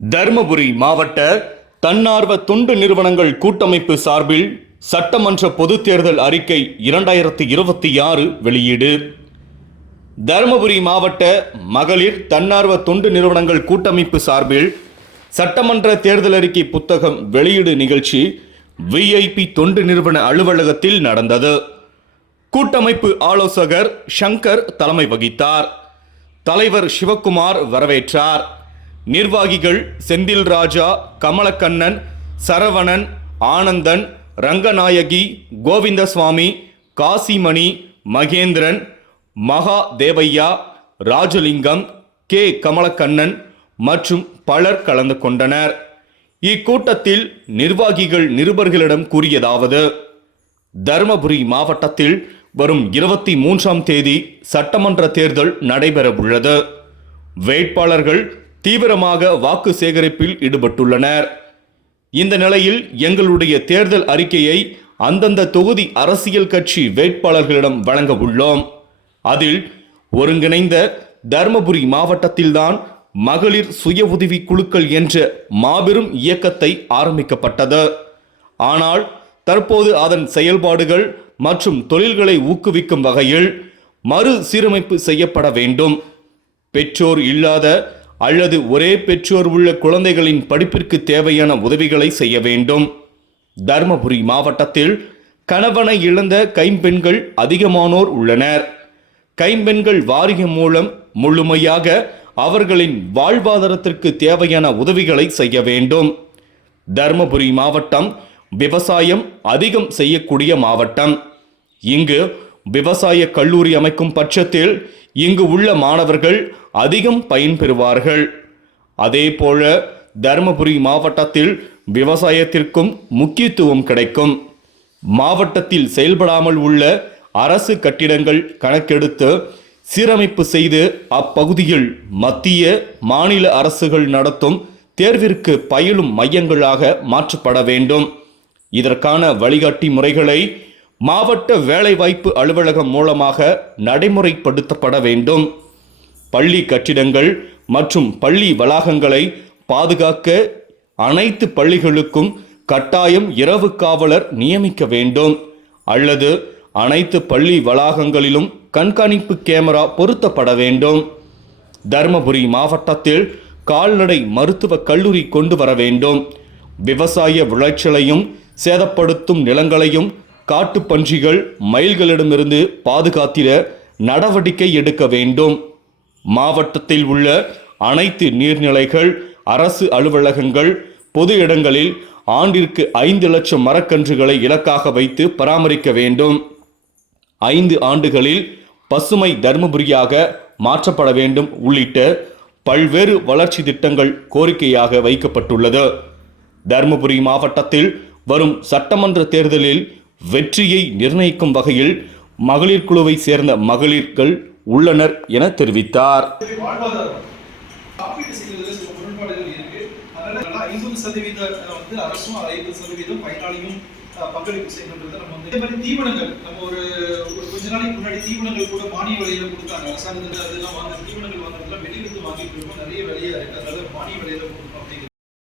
தர்மபுரி மாவட்ட தன்னார்வ தொண்டு நிறுவனங்கள் கூட்டமைப்பு சார்பில் சட்டமன்ற பொதுத் தேர்தல் அறிக்கை 2026 வெளியீடு. தர்மபுரி மாவட்ட மகளிர் தன்னார்வ தொண்டு நிறுவனங்கள் கூட்டமைப்பு சார்பில் சட்டமன்ற தேர்தல் அறிக்கை புத்தகம் வெளியீடு நிகழ்ச்சி VIP தொண்டு நிறுவன அலுவலகத்தில் நடந்தது. கூட்டமைப்பு ஆலோசகர் சங்கர் தலைமை வகித்தார். தலைவர் சிவக்குமார் வரவேற்றார். நிர்வாகிகள் செந்தில் ராஜா, கமலக்கண்ணன், சரவணன், ஆனந்தன், ரங்கநாயகி, கோவிந்தசுவாமி, காசிமணி, மகேந்திரன், மகா தேவையா, ராஜலிங்கம், கே கமலக்கண்ணன் மற்றும் பலர் கலந்து கொண்டனர். இக்கூட்டத்தில் நிர்வாகிகள் நிருபர்களிடம் கூறியதாவது: தர்மபுரி மாவட்டத்தில் வரும் 23ஆம் தேதி சட்டமன்ற தேர்தல் நடைபெறவுள்ளது. வேட்பாளர்கள் தீவிரமாக வாக்கு சேகரிப்பில் ஈடுபட்டுள்ளனர். இந்த நிலையில் எங்களுடைய தேர்தல் அறிக்கையை அந்தந்த தொகுதி அரசியல் கட்சி வேட்பாளர்களிடம் வழங்க உள்ளோம். அதில் ஒருங்கிணைந்த தர்மபுரி மாவட்டத்தில்தான் மகளிர் சுய உதவி குழுக்கள் என்ற மாபெரும் இயக்கத்தை ஆரம்பிக்கப்பட்டது. ஆனால் தற்போது அதன் செயல்பாடுகள் மற்றும் தொழில்களை ஊக்குவிக்கும் வகையில் மறுசீரமைப்பு செய்யப்பட வேண்டும். பெற்றோர் இல்லாத அல்லது ஒரே பெற்றோர் உள்ள குழந்தைகளின் படிப்பிற்கு தேவையான உதவிகளை செய்ய வேண்டும். தர்மபுரி மாவட்டத்தில் கணவனை இழந்த கைம்பெண்கள் அதிகமானோர் உள்ளனர். கைம்பெண்கள் வாரியம் மூலம் முழுமையாக அவர்களின் வாழ்வாதாரத்திற்கு தேவையான உதவிகளை செய்ய வேண்டும். தர்மபுரி மாவட்டம் விவசாயம் அதிகம் செய்யக்கூடிய மாவட்டம். இங்கு விவசாய கல்லூரி அமைக்கும் பட்சத்தில் இங்கு உள்ள மாணவர்கள் அதிகம் பயன்பெறுவார்கள். அதேபோல தர்மபுரி மாவட்டத்தில் விவசாயத்திற்கும் முக்கியத்துவம் கிடைக்கும். மாவட்டத்தில் செயல்படாமல் உள்ள அரசு கட்டிடங்கள் கணக்கெடுத்து சீரமைப்பு செய்து அப்பகுதியில் மத்திய மாநில அரசுகள் நடத்தும் தேர்விற்கு பயிலும் மையங்களாக மாற்றப்பட வேண்டும். இதற்கான வழிகாட்டி முறைகளை மாவட்ட வேலைவாய்ப்பு அலுவலகம் மூலமாக நடைமுறைப்படுத்தப்பட வேண்டும். பள்ளி கட்டிடங்கள் மற்றும் பள்ளி வளாகங்களை பாதுகாக்க அனைத்து பள்ளிகளுக்கும் கட்டாயம் இரவு காவலர் நியமிக்க வேண்டும். அல்லது அனைத்து பள்ளி வளாகங்களிலும் கண்காணிப்பு கேமரா பொருத்தப்பட வேண்டும். தர்மபுரி மாவட்டத்தில் கால்நடை மருத்துவ கல்லூரி கொண்டு வர வேண்டும். விவசாய விளைச்சலையும் சேதப்படுத்தும் நிலங்களையும் காட்டுப்பன்றிகள் மயில்களிடமிருந்து பாதுகாத்திட நடவடிக்கை எடுக்க வேண்டும். மாவட்டத்தில் உள்ள அனைத்து நீர்நிலைகள், அரசு அலுவலகங்கள், பொது இடங்களில் ஆண்டிற்கு 5 லட்சம் மரக்கன்றுகளை இலக்காக வைத்து பராமரிக்க வேண்டும். 5 ஆண்டுகளில் பசுமை தர்மபுரியாக மாற்றப்பட வேண்டும் உள்ளிட்ட பல்வேறு வளர்ச்சி திட்டங்கள் கோரிக்கையாக வைக்கப்பட்டுள்ளது. தர்மபுரி மாவட்டத்தில் வரும் சட்டமன்ற தேர்தலில் வெற்றியை நிர்ணயிக்கும் வகையில் மகளிர் குழுவை சேர்ந்த மகளிர்கள் உள்ளனர் என தெரிவித்தார். பங்களிப்பு செய்யணும்ன்றது நம்ம வந்து இதே மாதிரி தீவனங்கள் நம்ம ஒரு கொஞ்ச நாளைக்கு முன்னாடி தீவனங்கள் கூட மானிய விலையில கொடுத்தாங்க. அரசாங்கத்துல அதெல்லாம் தீவனங்கள் வாங்குறதுலாம் வெளியிலிருந்து வாங்கிட்டு இருக்கோம். நிறைய விலையா இருக்கு. அதனால மானிய விலையில கொடுக்கணும் அப்படிங்கிறது